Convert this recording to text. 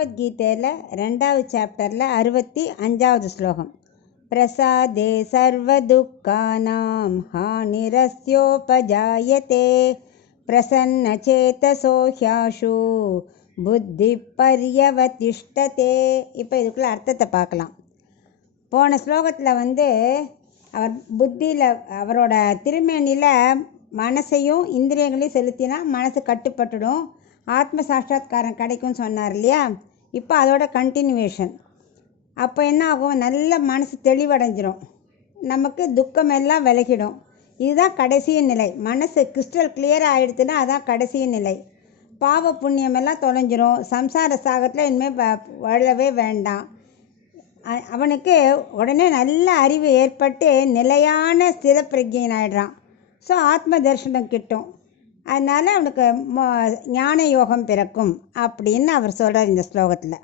பகவத்கீதையில் 2வது சாப்டரில் 65வது ஸ்லோகம். பிரசாதே சர்வதுக்கானாம் ஹானிரஸ்யோபஜாயதே பிரசன்னசேதசோ ஹ்யாஷு புத்தி பர்யவதிஷ்டதே. இப்போ இதுக்குள்ள அர்த்தத்தை பார்க்கலாம். போன ஸ்லோகத்தில் அவர் புத்தியில் அவரோட திருமேனியில் மனசையும் இந்திரியங்களையும் செலுத்தினா மனசு கட்டுப்பட்டுடும், ஆத்ம சாட்சாத்காரம் கிடைக்கும்னு சொன்னார் இல்லையா. இப்போ அதோட கண்டினியூவேஷன். அப்போ என்ன ஆகும், நல்ல மனசு தெளிவடைஞ்சிரும், நமக்கு துக்கம் எல்லாம் விலகிடும். இதுதான் கடைசி நிலை. மனசு கிறிஸ்டல் கிளியராக ஆகிடுதுன்னா அதான் கடைசி நிலை. பாவ புண்ணியமெல்லாம் தொலைஞ்சிரும். சம்சார சாகத்தில் இனிமேல் வாழவே வேண்டாம். அவனுக்கு உடனே நல்ல அறிவு ஏற்பட்டு நிலையான ஸ்திரப்பிரஜையன் ஆகிடுறான். ஸோ ஆத்ம தரிசனம் கிட்டும். அதனால் அவனுக்கு ஞான யோகம் பிறக்கும் அப்படின்னு அவர் சொல்கிறார் இந்த ஸ்லோகத்தில்.